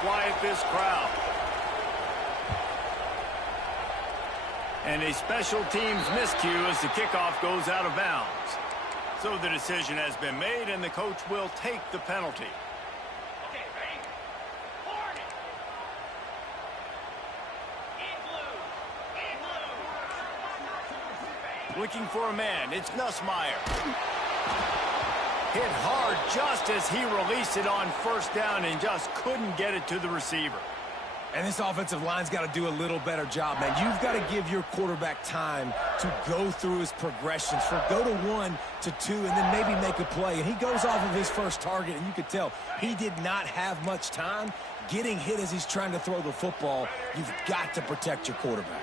quiet this crowd. And a special teams miscue as the kickoff goes out of bounds. So the decision has been made, and the coach will take the penalty. Okay, ready? Warning! In blue. Looking for a man, it's Ncaa. Hit hard just as he released it on first down and just couldn't get it to the receiver. And this offensive line's got to do a little better job, man. You've got to give your quarterback time to go through his progressions, for go to 1 to 2 and then maybe make a play. And he goes off of his first target, and you could tell he did not have much time getting hit as he's trying to throw the football. You've got to protect your quarterback.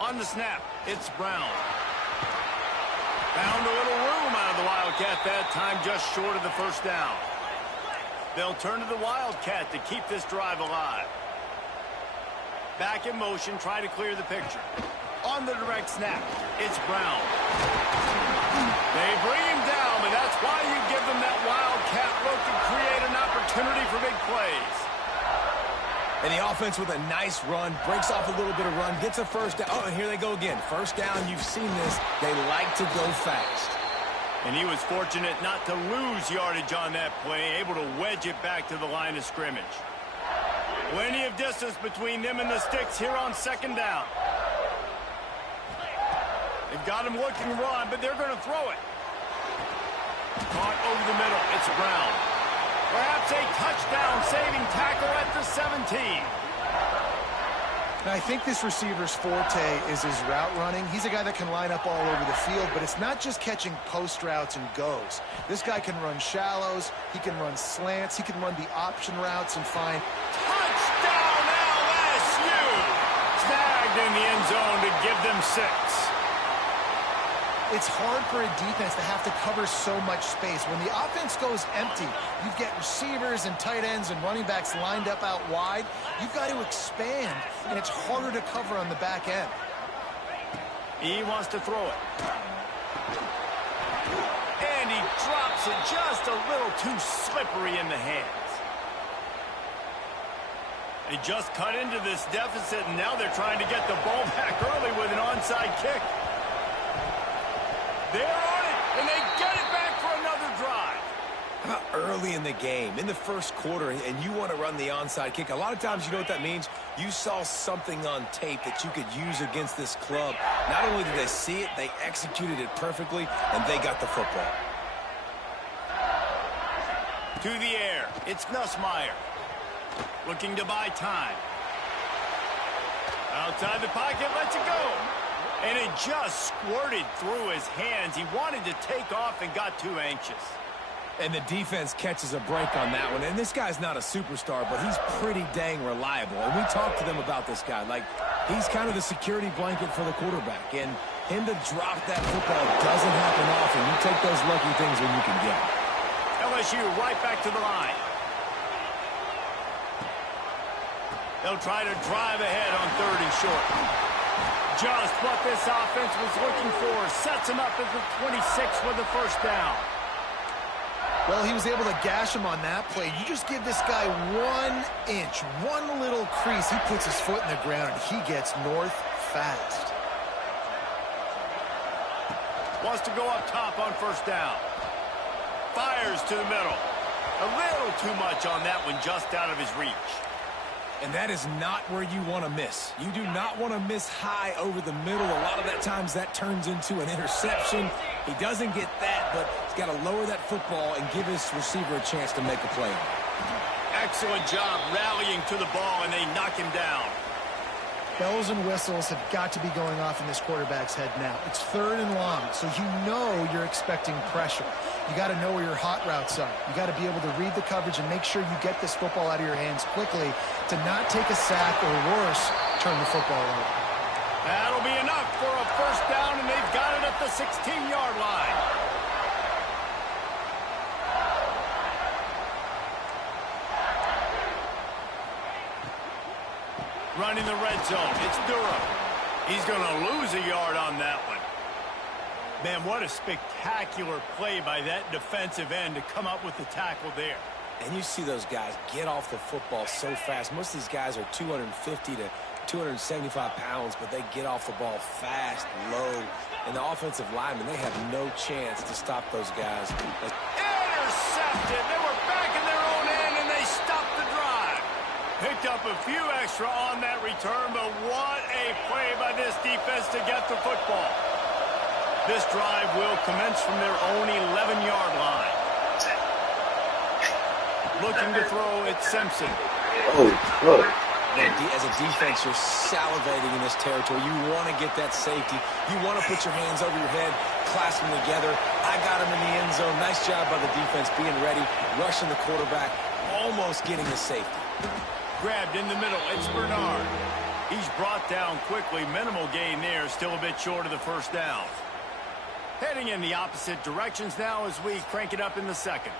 On the snap, it's Brown. Found a little room out of the Wildcat that time, just short of the first down. They'll turn to the Wildcat to keep this drive alive. Back in motion, try to clear the picture. On the direct snap, it's Brown. They bring him down, but that's why you give them that Wildcat look to create an opportunity for big plays. And the offense with a nice run, breaks off a little bit of run, gets a first down. Oh, and here they go again. First down, you've seen this. They like to go fast. And he was fortunate not to lose yardage on that play, able to wedge it back to the line of scrimmage. Plenty of distance between them and the sticks here on second down. They've got him looking run, but they're going to throw it. Caught over the middle. It's Brown. Perhaps a touchdown-saving tackle at the 17. Now, I think this receiver's forte is his route running. He's a guy that can line up all over the field, but it's not just catching post routes and goes. This guy can run shallows, he can run slants, he can run the option routes and find... Touchdown LSU! Snagged in the end zone to give them 6. It's hard for a defense to have to cover so much space. When the offense goes empty, you get receivers and tight ends and running backs lined up out wide. You've got to expand, and it's harder to cover on the back end. He wants to throw it. And he drops it just a little too slippery in the hands. They just cut into this deficit, and now they're trying to get the ball back early with an onside kick. They're on it, and they get it back for another drive. How about early in the game, in the first quarter, and you want to run the onside kick? A lot of times, you know what that means? You saw something on tape that you could use against this club. Not only did they see it, they executed it perfectly, and they got the football. To the air, it's Ncaa. Looking to buy time. Outside the pocket, lets it go. And it just squirted through his hands. He wanted to take off and got too anxious. And the defense catches a break on that one. And this guy's not a superstar, but he's pretty dang reliable. And we talked to them about this guy. Like, he's kind of the security blanket for the quarterback. And him to drop that football doesn't happen often. You take those lucky things when you can get them. LSU right back to the line. They'll try to drive ahead on 3rd and short. Just what this offense was looking for. Sets him up at the 26 with the first down. Well, he was able to gash him on that play. You just give this guy 1 inch, one little crease. He puts his foot in the ground, and he gets north fast. Wants to go up top on first down. Fires to the middle. A little too much on that one, just out of his reach. And that is not where you want to miss. You do not want to miss high over the middle. A lot of that times that turns into an interception. He doesn't get that, but he's got to lower that football and give his receiver a chance to make a play. Excellent job rallying to the ball, and they knock him down. Bells and whistles have got to be going off in this quarterback's head now. It's 3rd and long, so you know you're expecting pressure. You got to know where your hot routes are. You got to be able to read the coverage and make sure you get this football out of your hands quickly to not take a sack or worse, turn the football over. That'll be enough for a first down, and they've got it at the 16-yard line. Running the red zone, it's Durham. He's going to lose a yard on that one. Man, what a spectacular play by that defensive end to come up with the tackle there. And you see those guys get off the football so fast. Most of these guys are 250 to 275 pounds, but they get off the ball fast, low. And the offensive linemen, they have no chance to stop those guys. Intercepted. They were back in their own end, and they stopped the drive. Picked up a few extra on that return, but what a play by this defense to get the football. This drive will commence from their own 11-yard line. Looking to throw, it's Simpson. As a defense, you're salivating in this territory. You want to get that safety. You want to put your hands over your head, clasp them together. I got him in the end zone. Nice job by the defense being ready, rushing the quarterback, almost getting the safety. Grabbed in the middle. It's Bernard. He's brought down quickly. Minimal gain there. Still a bit short of the first down. Heading in the opposite directions now as we crank it up in the second.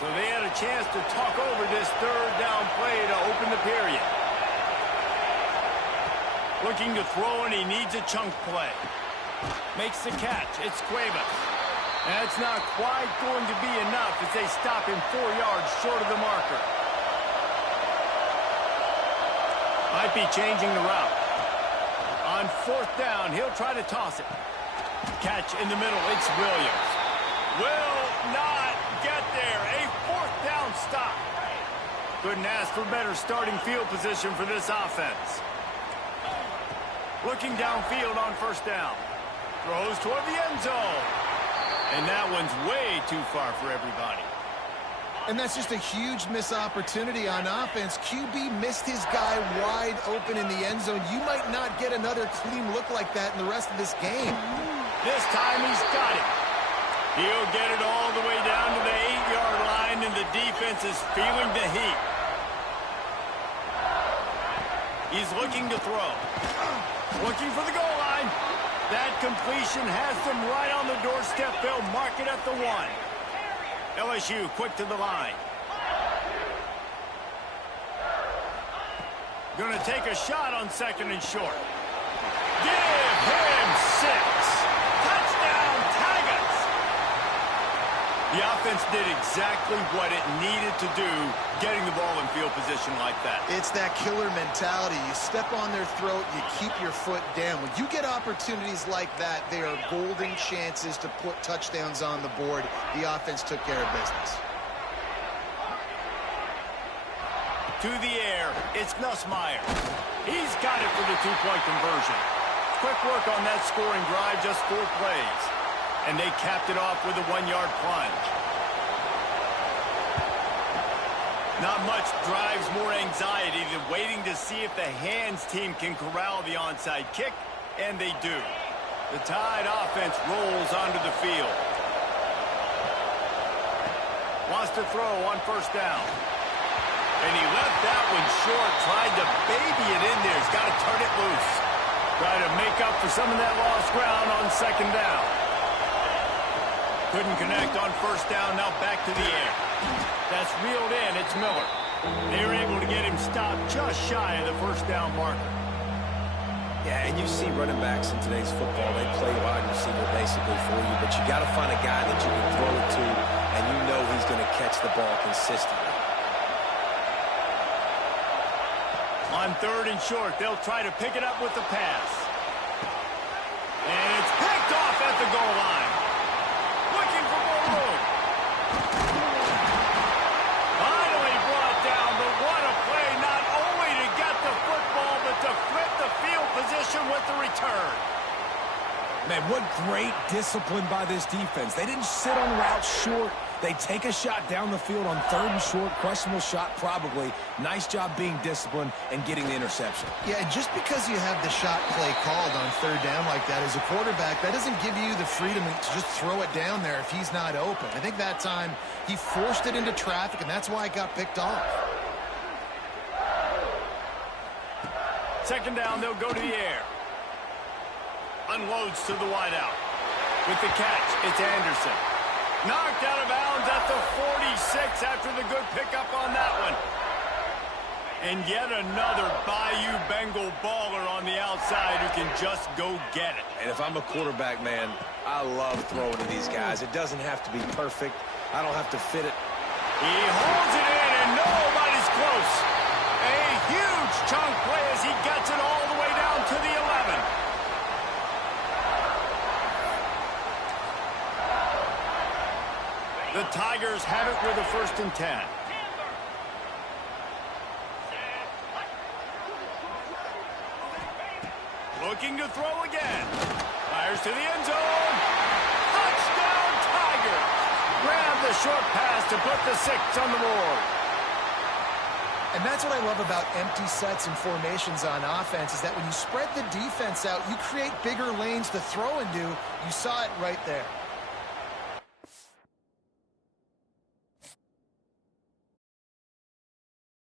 So they had a chance to talk over this third down play to open the period. Looking to throw, and he needs a chunk play. Makes the catch. It's Cuevas. That's not quite going to be enough as they stop him 4 yards short of the marker. Might be changing the route. On fourth down, he'll try to toss it. Catch in the middle. It's Williams. Will not get there. A fourth down stop. Couldn't ask for better starting field position for this offense. Looking downfield on first down. Throws toward the end zone. And that one's way too far for everybody. And that's just a huge missed opportunity on offense. QB missed his guy wide open in the end zone. You might not get another clean look like that in the rest of this game. This time he's got it. He'll get it all the way down to the 8-yard line, and the defense is feeling the heat. He's looking to throw. Looking for the goal line. That completion has them right on the doorstep. They'll mark it at the 1. LSU quick to the line. Going to take a shot on second and short. Give him 6. Touchdown, Tigers. The offense did exactly what it needed to do, getting the ball in field position like that. It's that killer mentality. You step on their throat, you keep your foot down. When you get opportunities like that, they are golden chances to put touchdowns on the board. The offense took care of business. To the air, it's Nussmeier. He's got it for the 2-point conversion. Quick work on that scoring drive, just 4 plays. And they capped it off with a 1-yard plunge. Not much drives more anxiety than waiting to see if the hands team can corral the onside kick, and they do. The Tide offense rolls onto the field. Wants to throw on first down. And he left that one short, tried to baby it in there. He's got to turn it loose. Try to make up for some of that lost ground on second down. Couldn't connect on first down, now back to the air. That's reeled in, it's Miller. They were able to get him stopped just shy of the first down marker. Yeah, and you see running backs in today's football, they play wide receiver basically for you, but you got to find a guy that you can throw it to, and you know he's going to catch the ball consistently. On third and short, they'll try to pick it up with the pass. And it's picked off at the goal line. Looking for more room. Finally brought down, but what a play, not only to get the football, but to flip the field position with the return. Man, what great discipline by this defense. They didn't sit on routes short. They take a shot down the field on third and short. Questionable shot, probably. Nice job being disciplined and getting the interception. Yeah, just because you have the shot play called on third down like that as a quarterback, that doesn't give you the freedom to just throw it down there if he's not open. I think that time he forced it into traffic, and that's why it got picked off. Second down, they'll go to the air. Unloads to the wideout. With the catch, it's Anderson. Knocked out of bounds at the 46 after the good pickup on that one. And yet another Bayou Bengal baller on the outside who can just go get it. And if I'm a quarterback, man, I love throwing to these guys. It doesn't have to be perfect. I don't have to fit it. He holds it in, and nobody's close. A huge chunk play as he gets it all the way down to the 11. The Tigers have it with a 1st and 10. Looking to throw again. Fires to the end zone. Touchdown, Tigers. Grab the short pass to put the 6 on the board. And that's what I love about empty sets and formations on offense is that when you spread the defense out, you create bigger lanes to throw into. You saw it right there.